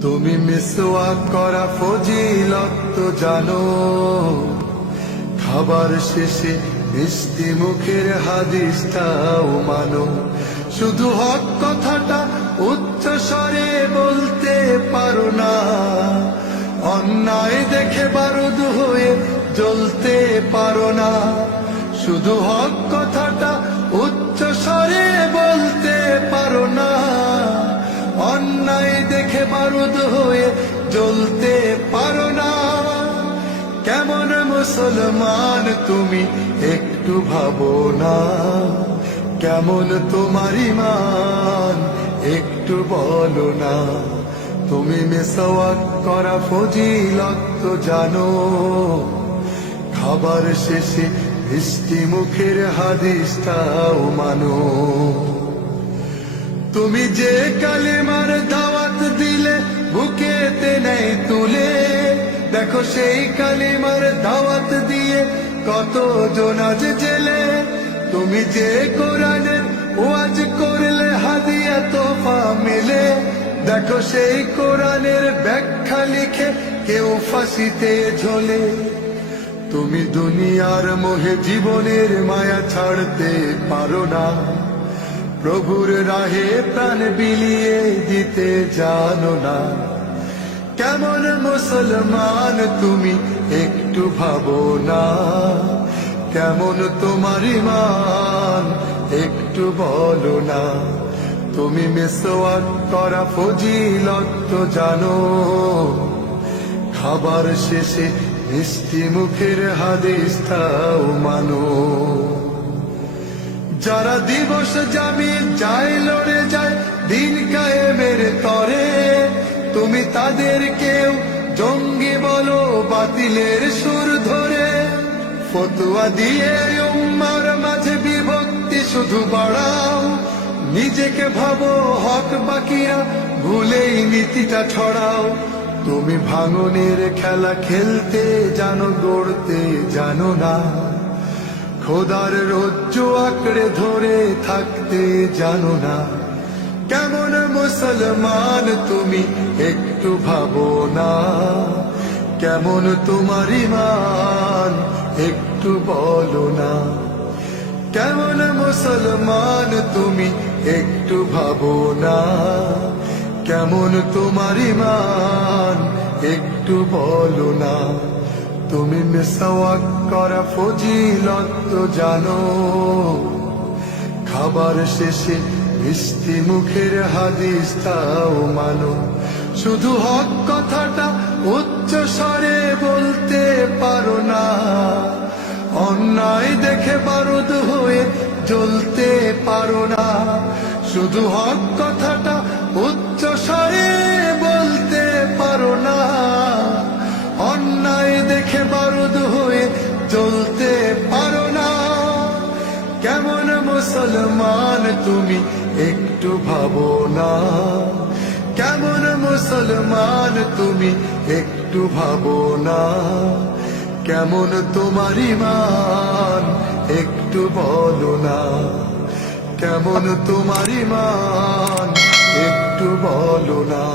তুমি মিসওয়াক করা ফজিলত তো জানো, খাবার শেষে মিষ্টি মুখের হাদিসটাও মানো। শুধু হক কথাটা উচ্চ স্বরে বলতে পারো না, অন্যায় দেখে বারুদ হয়ে জ্বলতে পারো না। শুধু হক কথাটা উচ্চ স্বরে বলতে পারো না, অন্যায় দেখে বারুদ হয়ে জ্বলতে পারো না। কেমন মুসলমান তুমি একটু ভাবো না, কেমন তোমার ঈমান একটু বলো না। তুমি মিসওয়াক করা ফজিলত তো জানো, খাবার শেষে মিষ্টি মুখের হাদিসটাও মানো। তুমি যে কালেমার দাওয়াত দিলে বুকেতে নেই তুলে, দেখো সেই কালেমার দাওয়াত দিয়ে কত জন আজ জেলে। তুমি যে কোরআনের ওয়াজ করলে হাদিয়া তোফা মেলে, দেখো সেই কোরআনের ব্যাখ্যা লিখে কেউ ফাঁসিতে ঝোলে। তুমি দুনিয়ার মোহে জীবনের মায়া ছাড়তে পারো না, প্রভুর রাহে প্রাণ বিলিয়ে দিতে জানো না। কেমন মুসলমান তুমি একটু ভাবো না, কেমন তোমার ঈমান একটু বলো না। তুমি মিসওয়াক করা ফজিলত তো জানো, খাবার শেষে মিষ্টি মুখের হাদিসটাও মানো। যারা দিবস জামিল যায় লড়ে যায় দিন কায়েমের তরে, তুমি তাদের কেউ জঙ্গি বলো বাতিলের সুর ধরে। ফতোয়া দিয়ে উম্মার মাঝে বিভক্তি শুধু বাড়াও, নিজেকে ভাবো হক বাকিরা ভুলেই নীতিটা ছড়াও। তুমি ভাঙনের খেলা খেলতে জানো, গড়তে জানো না, খোদার রজ্জু আঁকড়ে ধরে থাকতে জানো না। কেমন মুসলমান তুমি একটু ভাবো না, কেমন তোমার ঈমান একটু বলো না। কেমন মুসলমান তুমি একটু ভাবো না, কেমন তোমার ঈমান একটু বলো না। তুমি মিসওয়াক করা ফজিলত তো জানো, খাবার শেষে মিষ্টি মুখের হাদিসটাও মানো। শুধু হক কথাটা উচ্চ স্বরে বলতে পারো না, অন্যায় দেখে বারুদ হয়ে জ্বলতে পারো না। শুধু হক কথাটা উচ্চ স্বরে বলতে পারো না, অন্যায় দেখে বারুদ হয়ে জ্বলতে পারো না। কেমন মুসলমান তুমি একটু ভাবো না, কেমন মুসলমান তুমি একটু ভাবো না। কেমন তোমার ঈমান একটু বলো না, কেমন তোমার ঈমান একটু বলো না।